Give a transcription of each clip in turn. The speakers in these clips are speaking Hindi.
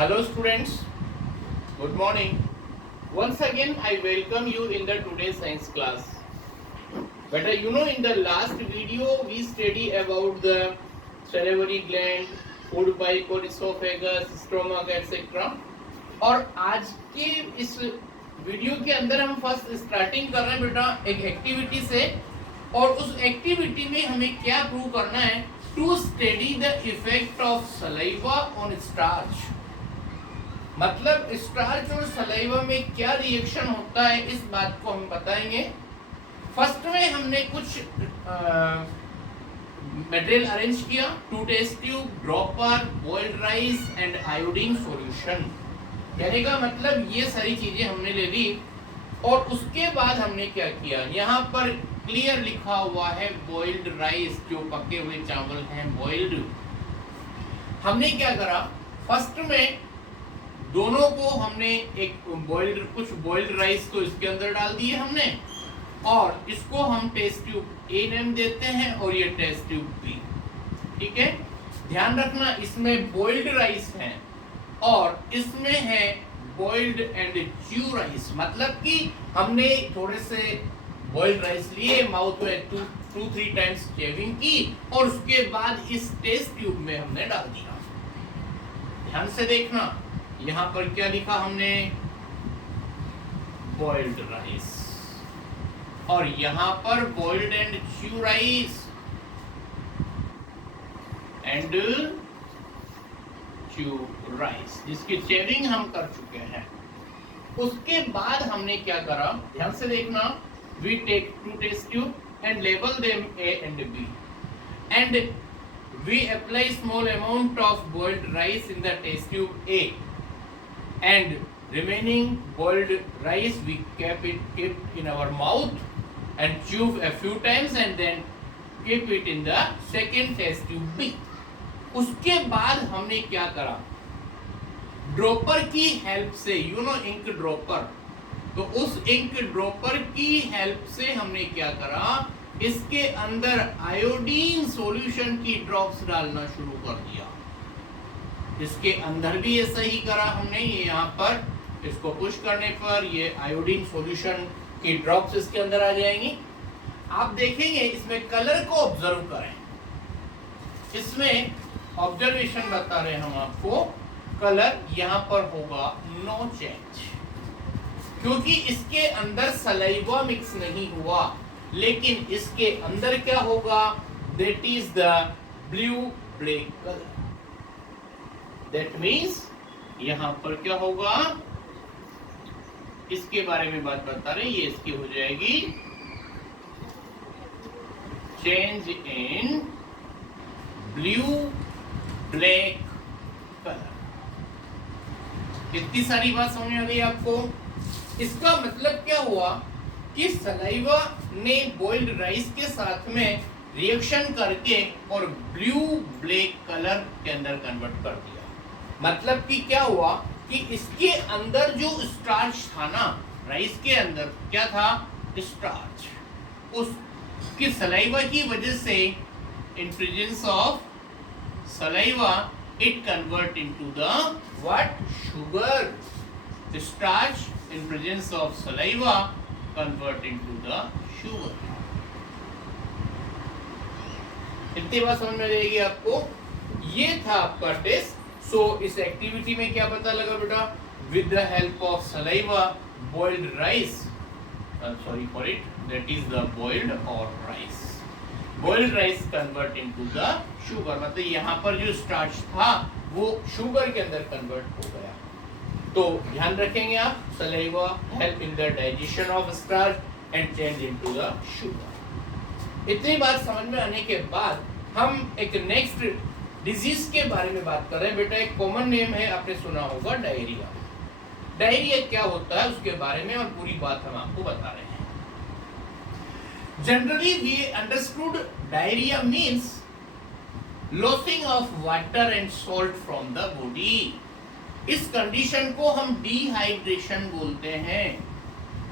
Hello students, good morning. Once again I welcome you in the today's science class. Better in the last video we study about the salivary gland, food pipe और esophagus, stomach etc. और आज के इस वीडियो के अंदर हम फर्स्ट स्टार्टिंग कर रहे हैं बेटा एक एक्टिविटी से, और उस एक्टिविटी में हमें क्या प्रूव करना है, to study the effect of saliva on starch. Starch स्टार्च और सलाइवा में क्या रिएक्शन होता है इस बात को हम बताएंगे। फर्स्ट में हमने कुछ मटेरियल अरेंज किया, 2 test tube, dropper, boiled rice and iodine solution. कहने का मतलब ये सारी चीजें हमने ले ली, और उसके बाद हमने क्या किया, यहाँ पर क्लियर लिखा हुआ है बॉइल्ड राइस, जो पके हुए चावल हैं बॉइल्ड। हमने क्या करा, फर्स्ट में दोनों को हमने एक कुछ बॉइल्ड राइस को इसके अंदर डाल दिए हमने, और इसको हम टेस्ट ट्यूब ए नेम देते हैं और ये टेस्ट ट्यूब बी। ठीक है, ध्यान रखना इसमें बॉइल्ड राइस है और इसमें है बॉइल्ड एंड च्यू राइस। मतलब कि हमने थोड़े से बॉइल्ड राइस लिए, माउथ में 2-3 टाइम्स शेविंग की, और उसके बाद इस टेस्ट ट्यूब में हमने डाल दिया। ध्यान से देखना, यहाँ पर क्या लिखा हमने, बॉइल्ड राइस, और यहाँ पर boiled and chew rice and chew rice, जिसकी शेविंग हम कर चुके हैं। उसके बाद हमने क्या करा, ध्यान से देखना, we take 2 test tube and label them A and B, and we apply small amount of boiled rice in the test tube A, and remaining boiled rice we keep in our mouth and chew a few times and then keep it in the second test tube B. उसके बाद हमने क्या करा, ड्रॉपर की हेल्प से, इंक ड्रॉपर, तो उस इंक ड्रॉपर की हेल्प से हमने क्या करा, इसके अंदर आयोडीन सॉल्यूशन की ड्रॉप्स डालना शुरू कर दिया। इसके अंदर भी ऐसा ही करा हमने, ये यहाँ पर इसको पुश करने पर ये आयोडीन सॉल्यूशन की ड्रॉप्स इसके अंदर आ जाएंगी। आप देखेंगे इसमें कलर को ऑब्जर्व करें, इसमें ऑब्जर्वेशन बता रहे हैं हम आपको, कलर यहाँ पर होगा नो चेंज, क्योंकि इसके अंदर सलाइवा मिक्स नहीं हुआ, लेकिन इसके अंदर क्या होगा, that is the blue black colour. That means यहां पर क्या होगा, इसके बारे में बात बता रहे हैं, ये इसकी हो जाएगी change in blue black colour. इतनी सारी बात समझ आ गई आपको। इसका मतलब क्या हुआ कि सलाइवा ने बॉइल्ड राइस के साथ में रिएक्शन करके और ब्लू ब्लैक कलर के अंदर कन्वर्ट कर दिया। मतलब कि क्या हुआ कि इसके अंदर जो स्टार्च था ना, राइस के अंदर क्या था, स्टार्च, उसकी सलाइवा की वजह से, in presence of saliva, it convert into the what, sugar. Starch in presence of saliva convert into the sugar। इतनी बात समझ में आएगी आपको। ये था आपका टेस्ट। सो इस एक्टिविटी में क्या पता लगा बेटा, with the help of saliva boiled rice, sorry for it, that is the boiled और rice, boiled rice convert into the sugar. मतलब यहाँ पर जो स्टार्च था वो शुगर के अंदर कन्वर्ट हो गया। तो ध्यान रखेंगे आप, saliva help in the digestion of starch and change into the sugar. इतनी बात समझ में आने के बाद हम एक नेक्स्ट डिजीज के बारे में बात कर रहे हैं। बेटा एक कॉमन नेम है, आपने सुना होगा, डायरिया। डायरिया क्या होता है उसके बारे में और पूरी बात हम आपको बता रहे हैं। Generally we understood diarrhoea means losing of water and salt from the body. इस कंडीशन को हम डिहाइड्रेशन बोलते हैं।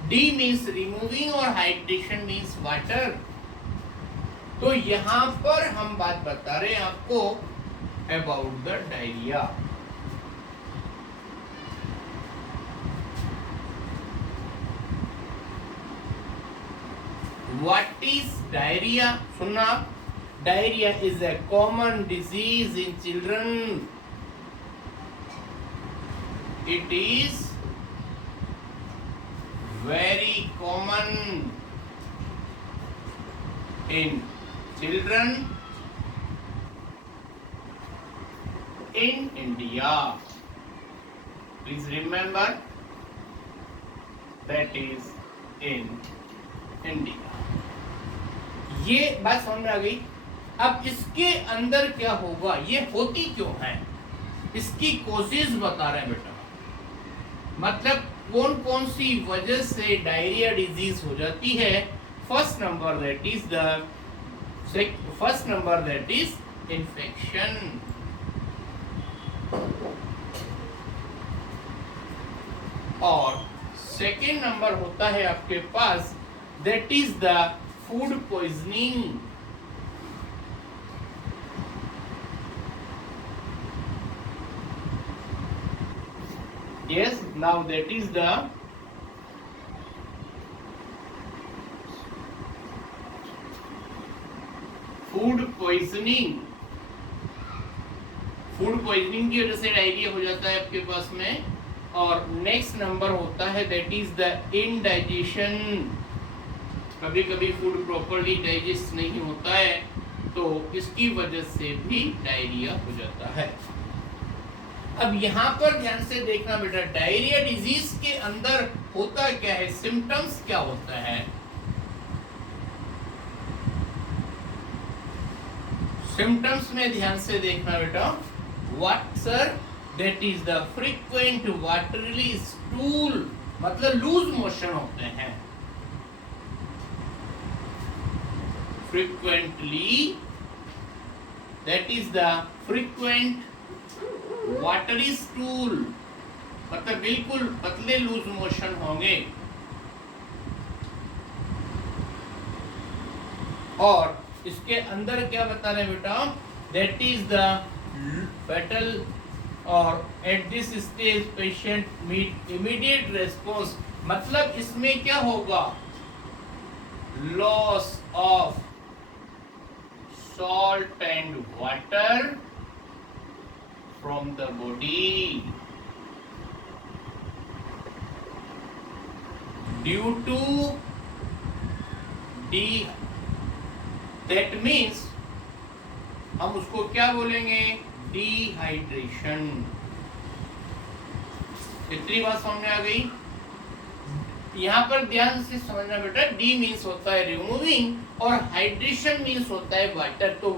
डी मीन्स रिमूविंग और हाइड्रेशन मीन्स वाटर। तो यहाँ पर हम बात बता रहे हैं आपको about the diarrhoea. What is diarrhoea? सुनना, diarrhoea is a common disease in children. It is very common in children in India. Please remember that is in India. ये बात समझ में आ गई. अब इसके अंदर क्या होगा, ये होती क्यों है, इसकी कोशिश बता रहे हैं बेटा. मतलब कौन कौन सी वजह से डायरिया डिजीज हो जाती है. First number that is infection. और सेकेंड नंबर होता है आपके पास that is the food poisoning. Yes, now that is the food poisoning. Food poisoning की वजह से डायरिया हो जाता है आपके पास में. और नेक्स्ट नंबर होता है दैट इज द इनडाइजेशन. कभी कभी फूड प्रॉपर्ली डाइजेस्ट नहीं होता है तो इसकी वजह से भी डायरिया हो जाता है. अब यहाँ पर ध्यान से देखना बेटा, डायरिया डिजीज के अंदर होता क्या है, सिम्टम्स क्या होता है. सिम्टम्स में ध्यान से देखना बेटा. What sir? That is the frequent watery stool, मतलब लूज मोशन होते हैं. Frequently, that is the frequent watery stool, मतलब बिल्कुल पतले लूज मोशन होंगे. और इसके अंदर क्या बता रहे हैं बेटा, दैट इज द फेटल. और at this stage patient meet immediate response, मतलब इसमें क्या होगा, loss of salt and water from the body due to that means हम उसको क्या बोलेंगे, डिहाइड्रेशन. इतनी बात समझ में आ गई. यहाँ पर ध्यान से समझना बेटा, डी मीन्स होता है रिमूविंग और हाइड्रेशन मीन्स होता है वाटर. तो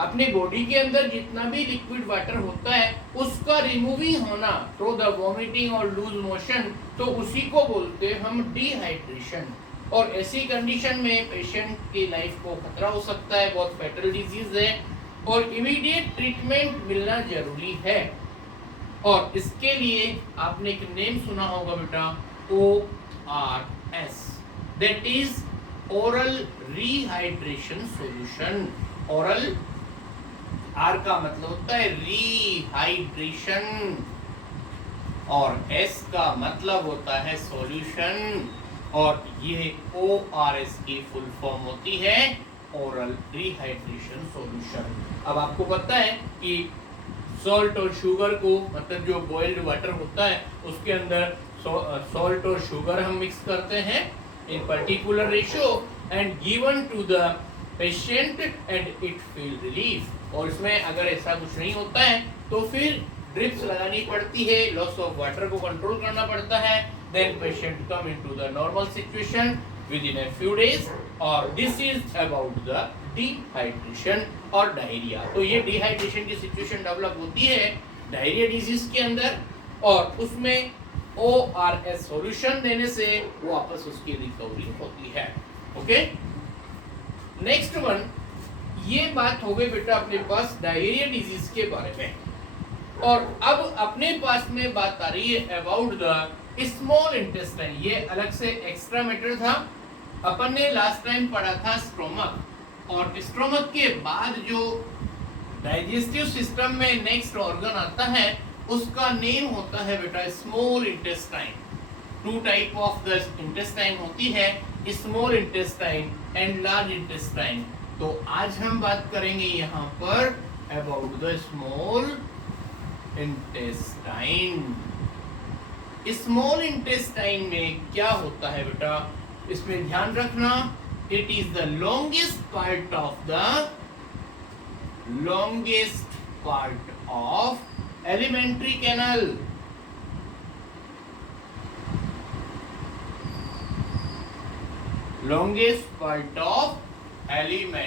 अपने बॉडी के अंदर जितना भी लिक्विड वाटर होता है उसका रिमूविंग होना थ्रू द वॉमिटिंग और लूज मोशन, तो उसी को बोलते हैं हम डिहाइड्रेशन. और ऐसी कंडीशन में पेशेंट की लाइफ को खतरा हो सकता है, बहुत फेटल डिजीज है और इमीडिएट ट्रीटमेंट मिलना जरूरी है. और इसके लिए आपने एक नेम सुना होगा बेटा, ORS, that is oral rehydration solution. Oral, R का मतलब होता है रिहाइड्रेशन और एस का मतलब होता है सॉल्यूशन. और ये ORS की फुल फॉर्म होती है ओरल रिहाइड्रेशन सॉल्यूशन. अब आपको पता है कि सॉल्ट और शुगर को, मतलब जो बॉइल्ड वाटर होता है उसके अंदर सॉल्ट और शुगर हम मिक्स करते हैं in particular ratio and given to the patient and it feel relief. और इसमें अगर ऐसा कुछ नहीं होता है तो फिर ड्रिप्स लगानी पड़ती है, लॉस ऑफ वाटर को कंट्रोल करना पड़ता है. Then patient come into the normal situation within a few days. और this is about the dehydration और डायरिया. तो ये डिहाइड्रेशन की सिचुएशन डेवलप होती है डायरिया डिजीज के अंदर और उसमें ORS सॉल्यूशन देने से वापस उसकी रिकवरी होती है. ओके, नेक्स्ट वन, ये बात हो गई बेटा अपने पास डायरिया डिजीज के बारे में. और अब अपने पास में बात आ रही है अबाउट द स्मॉल इंटेस्टाइन. ये अलग से एक्स्ट्रा मैटर था. अपन ने लास्ट टाइम पढ़ा था स्टोमक, और स्टोमक के बाद जो डाइजेस्टिव सिस्टम में नेक्स्ट ऑर्गन आता है उसका नेम होता है बेटा small intestine. Two type of the intestine होती है. Small intestine and large intestine. तो आज हम बात करेंगे यहाँ पर about the small intestine. Small intestine में क्या होता है बेटा, इसमें ध्यान रखना, it is the longest part of alimentary canal. longest part of element